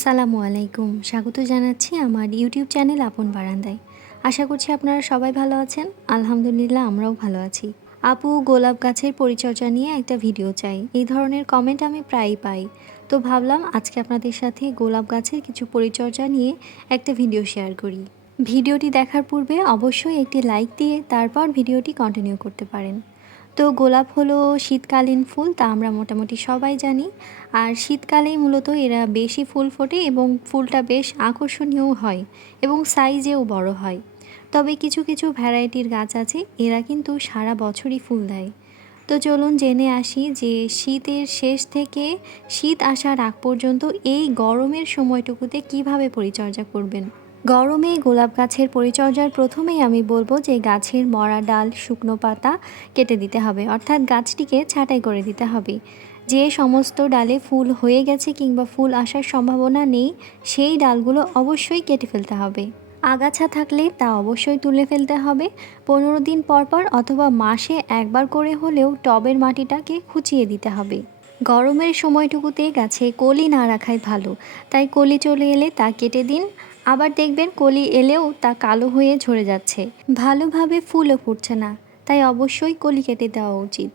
আসসালামু আলাইকুম। স্বাগত জানাচ্ছি আমার ইউটিউব চ্যানেল আপন বারান্দায়। আশা করছি আপনারা সবাই ভালো আছেন। আলহামদুলিল্লাহ, আমরাও ভালো আছি। আপু গোলাপ গাছের পরিচর্যা নিয়ে একটা ভিডিও চাই। এই ধরনের কমেন্ট আমি প্রায়ই পাই। তো ভাবলাম আজকে আপনাদের সাথে গোলাপ গাছের কিছু পরিচর্যা নিয়ে একটা ভিডিও শেয়ার করি। ভিডিওটি দেখার পূর্বে অবশ্যই একটি লাইক দিয়ে তারপর ভিডিওটি কন্টিনিউ করতে পারেন। তো গোলাপ হলো শীতকালীন ফুল, তা আমরা মোটামুটি সবাই জানি। আর শীতকালেই মূলত এরা বেশি ফুল ফোটে এবং ফুলটা বেশ আকর্ষণীয়ও হয় এবং সাইজেও বড় হয়। তবে কিছু কিছু ভ্যারাইটির গাছ আছে, এরা কিন্তু সারা বছরই ফুল দেয়। তো চলুন জেনে আসি যে শীতের শেষ থেকে শীত আসার আগ পর্যন্ত এই গরমের সময়টুকুতে কীভাবে পরিচর্যা করবেন। গরমে গোলাপ গাছের পরিচর্যার প্রথমেই আমি বলব যে গাছের মরা ডাল, শুকনো পাতা কেটে দিতে হবে। অর্থাৎ গাছটিকে ছাঁটাই করে দিতে হবে। যে সমস্ত ডালে ফুল হয়ে গেছে কিংবা ফুল আসার সম্ভাবনা নেই, সেই ডালগুলো অবশ্যই কেটে ফেলতে হবে। আগাছা থাকলে তা অবশ্যই তুলে ফেলতে হবে। পনেরো দিন পর পর অথবা মাসে একবার করে হলেও টবের মাটিটাকে খুঁচিয়ে দিতে হবে। গরমের সময়টুকুতে গাছে কলি না রাখাই ভালো। তাই কলি চলে এলে তা কেটে দিন। আবার দেখবেন কলি এলেও তা কালো হয়ে ঝরে যাচ্ছে। ভালোভাবে ফুলও ফুটছে না, তাই অবশ্যই কলি কেটে দেওয়া উচিত।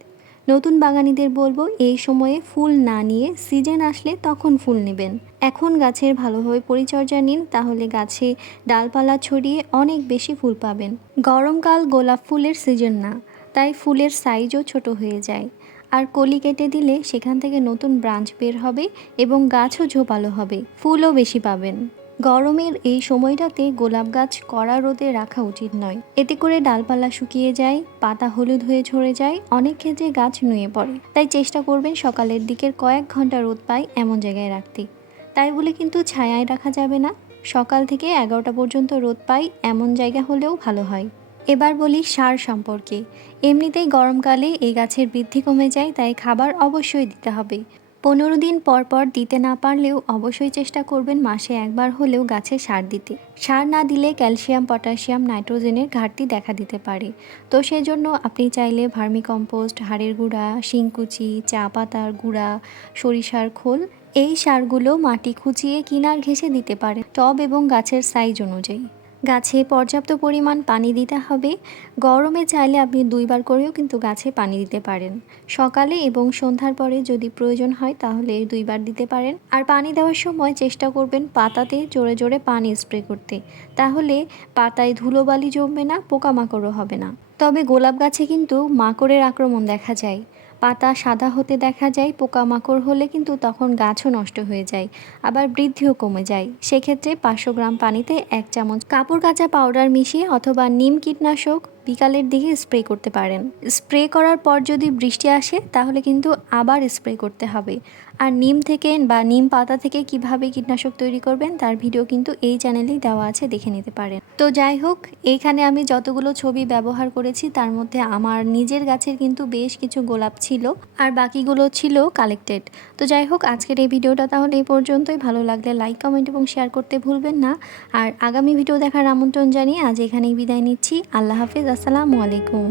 নতুন বাগানিদের বলব, এই সময়ে ফুল না নিয়ে সিজন আসলে তখন ফুল নেবেন। এখন গাছের ভালোভাবে পরিচর্যা নিন, তাহলে গাছে ডালপালা ছড়িয়ে অনেক বেশি ফুল পাবেন। গরমকাল গোলাপ ফুলের সিজন না, তাই ফুলের সাইজও ছোট হয়ে যায়। আর কলি কেটে দিলে সেখান থেকে নতুন ব্রাঞ্চ বের হবে এবং গাছও ঝোপালো হবে, ফুলও বেশি পাবেন। গরমের এই সময়টাতে গোলাপ গাছ কড়া রোদে রাখা উচিত নয়। এতে করে ডালপালা শুকিয়ে যায়, পাতা হলুদ হয়ে ঝরে যায়, অনেক ক্ষেত্রে গাছ নুয়ে পড়ে। তাই চেষ্টা করবেন সকালের দিকের কয়েক ঘণ্টা রোদ পায় এমন জায়গায় রাখতে। তাই বলে কিন্তু ছায়ায় রাখা যাবে না। সকাল থেকে এগারোটা পর্যন্ত রোদ পাই এমন জায়গা হলেও ভালো হয়। এবার বলি সার সম্পর্কে। এমনিতেই গরমকালে এই গাছের বৃদ্ধি কমে যায়, তাই খাবার অবশ্যই দিতে হবে। পনেরো দিন পর পর দিতে না পারলেও অবশ্যই চেষ্টা করবেন মাসে একবার হলেও গাছে সার দিতে। সার না দিলে ক্যালসিয়াম, পটাশিয়াম, নাইট্রোজেনের ঘাটতি দেখা দিতে পারে। তো সেজন্য আপনি চাইলে ভার্মি কম্পোস্ট হাড়ের গুঁড়া, শিংকুচি, চা পাতার গুঁড়া, সরিষার খোল, এই সারগুলো মাটি খুঁচিয়ে কিনার ঘেঁষে দিতে পারে টব এবং গাছের সাইজ অনুযায়ী। গাছে পর্যাপ্ত পরিমাণ পানি দিতে হবে। গরমে চাইলে আপনি দুইবার করেও কিন্তু গাছে পানি দিতে পারেন। সকালে এবং সন্ধ্যার পরে যদি প্রয়োজন হয় তাহলে দুইবার দিতে পারেন। আর পানি দেওয়ার সময় চেষ্টা করবেন পাতাতে জোরে জোরে পানি স্প্রে করতে। তাহলে পাতায় ধুলোবালি জমবে না, পোকামাকড়ও হবে না। তবে গোলাপ গাছে কিন্তু মাকড়ের আক্রমণ দেখা যায়। পাতা সাদা হতে দেখা যায়, পোকামাকড় হলে কিন্তু তখন গাছও নষ্ট হয়ে যায়, আবার বৃদ্ধিও কমে যায়। সেক্ষেত্রে পাঁচশো গ্রাম পানিতে এক চামচ কাপড় কাঁচা পাউডার মিশিয়ে অথবা নিম কীটনাশক বিকালের দিকে স্প্রে করতে পারেন। স্প্রে করার পর যদি বৃষ্টি আসে, তাহলে কিন্তু আবার স্প্রে করতে হবে। আর নিম থেকে বা নিম পাতা থেকে কীভাবে কীটনাশক তৈরি করবেন, তার ভিডিও কিন্তু এই চ্যানেলেই দেওয়া আছে, দেখে নিতে পারেন। তো যাই হোক এইখানে আমি যতগুলো ছবি ব্যবহার করেছি, তার মধ্যে আমার নিজের গাছের কিন্তু বেশ কিছু গোলাপ ছিল আর বাকিগুলো ছিল কালেক্টেড তো যাই হোক, আজকের এই ভিডিওটা তাহলে এই পর্যন্তই। ভালো লাগলে লাইক কমেন্ট এবং শেয়ার করতে ভুলবেন না। আর আগামী ভিডিও দেখার আমন্ত্রণ জানিয়ে আজ এখানেই বিদায় নিচ্ছি। আল্লাহ হাফিজ আসসালামু আলাইকুম।